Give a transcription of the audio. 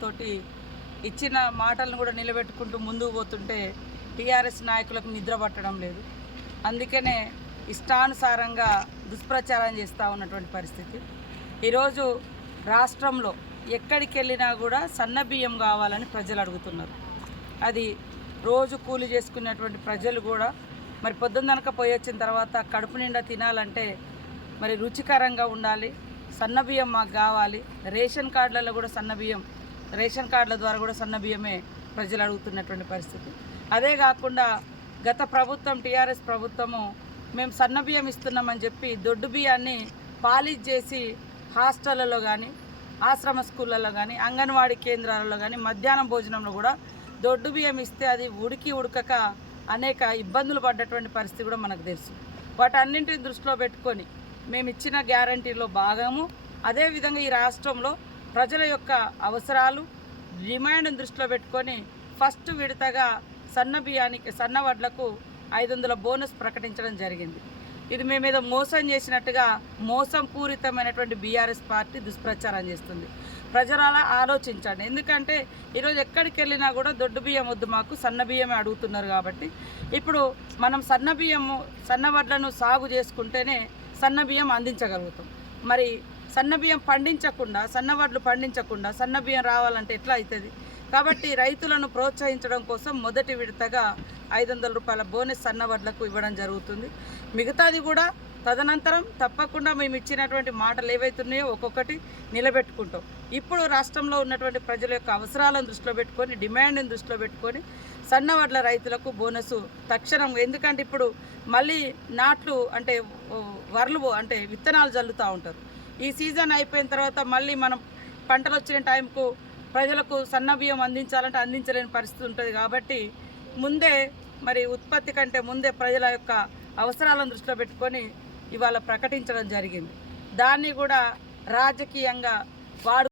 తోటి ఇచ్చిన మాటలను కూడా నిలబెట్టుకుంటూ ముందుకు పోతుంటే టీఆర్ఎస్ నాయకులకు నిద్ర పట్టడం లేదు. అందుకనే ఇష్టానుసారంగా దుష్ప్రచారం చేస్తూ ఉన్నటువంటి పరిస్థితి. ఈరోజు రాష్ట్రంలో ఎక్కడికి వెళ్ళినా కూడా సన్న బియ్యం కావాలని ప్రజలు అడుగుతున్నారు. అది రోజు కూలి చేసుకునేటువంటి ప్రజలు కూడా మరి పొద్దున్ననక పోయి వచ్చిన తర్వాత కడుపు నిండా తినాలంటే మరి రుచికరంగా ఉండాలి. సన్న బియ్యం మాకు కావాలి. రేషన్ కార్డులలో కూడా సన్న బియ్యం రేషన్ కార్డుల ద్వారా కూడా సన్న బియ్యమే ప్రజలు అడుగుతున్నటువంటి పరిస్థితి. అదే కాకుండా గత ప్రభుత్వం టీఆర్ఎస్ ప్రభుత్వము మేము సన్న బియ్యం ఇస్తున్నామని చెప్పి దొడ్డు బియ్యాన్ని పాలిష్ చేసి హాస్టళ్ళలో కానీ ఆశ్రమ స్కూళ్ళలో కానీ అంగన్వాడీ కేంద్రాలలో కానీ మధ్యాహ్నం భోజనంలో కూడా దొడ్డు బియ్యం ఇస్తే అది ఉడికి ఉడకక అనేక ఇబ్బందులు పడ్డటువంటి పరిస్థితి కూడా మనకు తెలుసు. వాటన్నింటిని దృష్టిలో పెట్టుకొని మేము ఇచ్చిన గ్యారంటీలో భాగము. అదేవిధంగా ఈ రాష్ట్రంలో ప్రజల యొక్క అవసరాలు డిమాండ్ని దృష్టిలో పెట్టుకొని ఫస్ట్ విడతగా సన్న బియ్యానికి సన్న వడ్లకు ఐదు వందల బోనస్ ప్రకటించడం జరిగింది. ఇది మేము ఏదో మోసం చేసినట్టుగా మోసం పూరితమైనటువంటి బీఆర్ఎస్ పార్టీ దుష్ప్రచారం చేస్తుంది. ప్రజలలా ఆలోచించండి. ఎందుకంటే ఈరోజు ఎక్కడికి వెళ్ళినా కూడా దొడ్డు బియ్యం వద్దు మాకు సన్న బియ్యమే అడుగుతున్నారు కాబట్టి. ఇప్పుడు మనం సన్న బియ్యము సన్న వడ్లను సాగు చేసుకుంటేనే సన్న బియ్యం అందించగలుగుతాం. మరి సన్న బియ్యం పండించకుండా సన్న వడ్లు పండించకుండా సన్న బియ్యం రావాలంటే ఎట్లా అవుతుంది కాబట్టి రైతులను ప్రోత్సహించడం కోసం మొదటి విడతగా ఐదు వందల రూపాయల బోనస్ సన్నవడ్లకు ఇవ్వడం జరుగుతుంది. మిగతాది కూడా తదనంతరం తప్పకుండా మేము ఇచ్చినటువంటి మాటలు ఏవైతున్నాయో ఒక్కొక్కటి నిలబెట్టుకుంటాం. ఇప్పుడు రాష్ట్రంలో ఉన్నటువంటి ప్రజల యొక్క అవసరాలను దృష్టిలో పెట్టుకొని డిమాండ్ని దృష్టిలో పెట్టుకొని సన్నవడ్ల రైతులకు బోనసు తక్షణం. ఎందుకంటే ఇప్పుడు మళ్ళీ నాట్లు అంటే వర్లు వరలు అంటే విత్తనాలు జల్లుతూ ఉంటారు. ఈ సీజన్ అయిపోయిన తర్వాత మళ్ళీ మనం పంటలు వచ్చిన టైంకు ప్రజలకు సన్నబియ్యం అందించాలంటే అందించలేని పరిస్థితి ఉంటుంది కాబట్టి ముందే మరి ఉత్పత్తి కంటే ముందే ప్రజల యొక్క అవసరాలను దృష్టిలో పెట్టుకొని ఇవాళ ప్రకటించడం జరిగింది. దాన్ని కూడా రాజకీయంగా వాడు